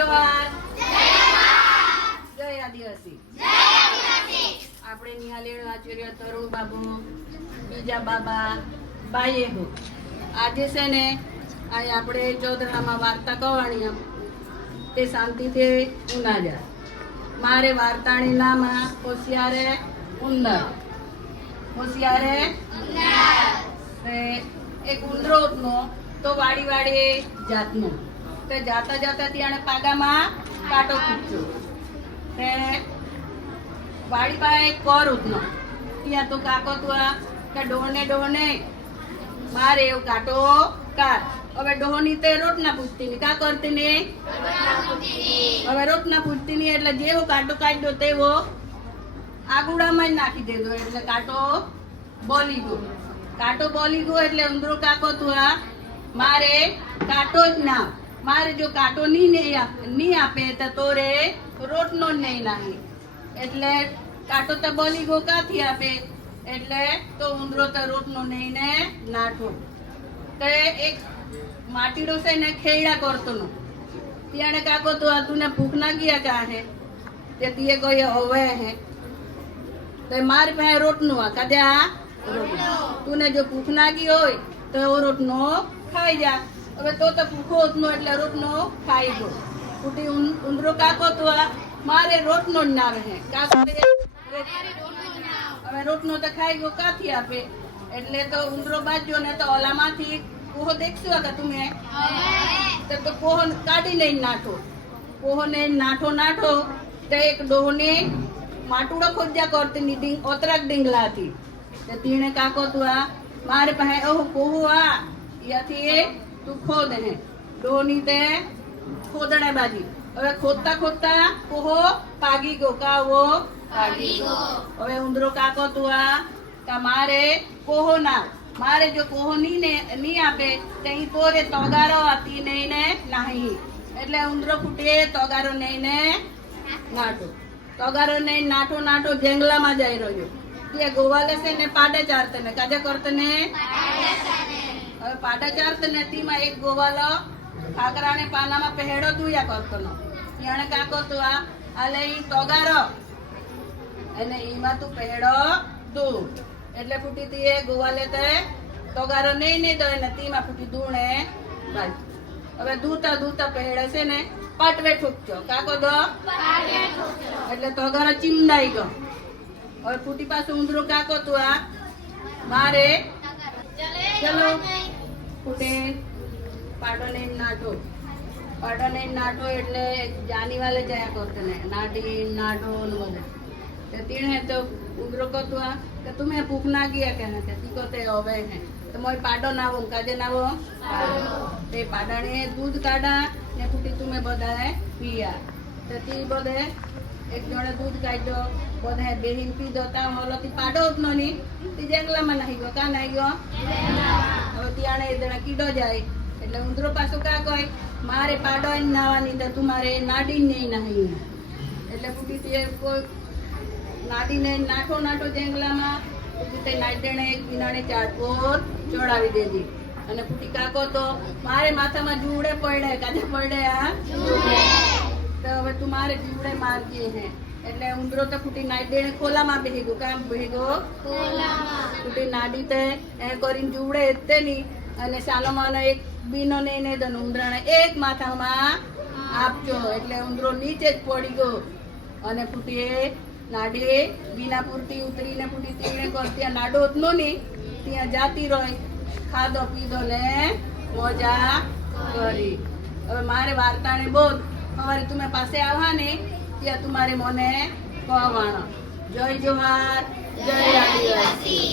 જોહાર, જય આદિવાસી। આપણે નિહાલેણ આચાર્ય તરુણ બાબુ બીજા બાબા બાઈએ હો આજે છે ને આ આપણે ચોદરામાં વાર્તા કહાણી તે શાંતિથી ઊંડા જાય। મારે વાર્તાણી નામ હોશિયારે ઉંદર। હોશિયારે એક ઉંદરો નો તો વાડી વાડી જાતનો તે જાતા જાતા ત્યાં પાગામાં કાંટો ખૂચ્યો તે વાડી પાસે કોર ઉતનો ત્યાં તો કાકો તો કે ડોહને મારે એવું કાંટો કાઢ। હવે ડોહની તે રોટના પૂછતી ની કા કરતી ને હવે રોટના પૂછતી ની એટલે જેવો કાંટો કાઢ્યો તેવો આગુડામાં જ નાખી દેજો એટલે કાંટો બોલી ગયો। કાંટો બોલી ગયો એટલે ઉંદરો કાકો તું મારે કાંટો જ ના મારે જો કાંટો નહીં આપે તો તોરે રોટનો જ નહીં નાખી એટલે કાંટો તો બોલી ગયો કાથી આપે એટલે તો ઉંદરો તો રોટનો નહીં ને નાઠો તો એક માટીડો છે ને ખેડા કરતો નો ત્યાં કાકો તો તું ભૂખ ના ગયા કા હે તે તીએ કોઈ હવે હે તો મારી પાસે રોટનું કદ્યા તું જો ભૂખ નાગી હોય તો એવો રોટનો ખાઈ જા। હવે તો ભૂખો હોતનો એટલે રોટનો ખાઈ ગયો કુટી ઉંદરો કાકો તો મારે રોટનો જ નાવે હે હવે રોટનો તો ખાઈ ગયો કાથી આપે એટલે તો ઉંદરો બાજ્યો ને તો ઓલામાંથી કોહો દેખશો કે તમે તો કોહો કાઢી લઈને નાઠો કોહો ને નાઠો તો એક ડોહને માટુડો ખોજ્યા કરતી ઓતરાક ડીંગલા હતી તે તીણે કાકો તું મારે પાસે ઓહ કોહો યાથી તું ખોદ હે ડોહની તે ખોદણે બાજી હવે ખોદતા કોહો પાગી ગયો કાવો પાગી ગયો। હવે ઉંદરો કાકો તું મારે કોહો ના મારે જો કોહો નહીં આપે તો તોરે તોગારો હતી નહીં ને નાહી એટલે ઉંદરો ફૂટે તોગારો નહીં ને નાઠો તોગારો નહીં નાઠો જંગલામાં જઈ રહ્યો તે ગોવાલે છે ને પાડે ચારતે ને કાજે કરતે ને હવે પાડા ચારતે ને તીમાં એક ગોવાલો ખાકરાને પાનામાં પહેડો દુયા કરતો નો એને કાકો તો આલે ઈ તોગારો અને ઈમાં તું પહેડો દુ એટલે ફૂટી તી ગોવાલે તે તોગારો નહીં દે ને તીમાં ફૂટી દુણે બાજ હવે દૂતા પહેડે છે ને પાટવે ઠોકજો કાકો દો એટલે તોગારો ચીમડાઈ ગયો। હવે ફૂટી પાસે ઉંદરો કાકો તું મારે ચલો ફૂટે પાડો ને નાઠો એટલે જાની વાલે જયા કરતે ને નાઠો બધે तीन तो उंदरो को तो तुम्हें भूख ना गया कहना ती को ते होवे है तो मोय पाडो नावो काजे नावो ते पाडाने दूध काढा ने फूटी तुम्हें बधाए पिया तो ती बधे एक जणे दूध काढ्यो बधाए बेहीन पी दता होलो ती पाडो ज नो नी ती जंगला में नहीं गयो का नहीं गयो હવે ત્યાણે જણા કીડો જાય એટલે ઉંદરો પાછો કા કહે મારે પાડો નાવાની તો તમારે નાડી નહીં નહીં એટલે ફૂટી તે કોઈ નાડીને નાઠો જંગલામાં તે નાડીને એક કિનારે ચારકોર ચોડાવી દેજી અને ફૂટી કાકો તો મારે માથામાં જુવડે પડે કાજે પડે તો હવે તું મારે જુવડે મારજે હે એટલે ઉંદરો તો ફૂટી નાડીને ખોલામાં બેહી ગયો કામ બેહી ગયો ફૂટી નાડી તે એ કરીને જુવડે એતે ની અને સાલોમાં એક બીનો ને દન ઉંદરાને એક માથામાં આપજો એટલે ઉંદરો નીચે જ પડી ગયો અને ફૂટી नाडी बिना पूरती उतरी ने पूरी तीने करती नाडो उतनो नहीं तिया जाती रही खादो पीदो ने मजा करी। હવે મારે વાર્તાને બોલ હવારે તમે પાસે આવવા ને ત્યાં તમારે મને કહેવાનો। જય જોહાર, જય આદિવાસી।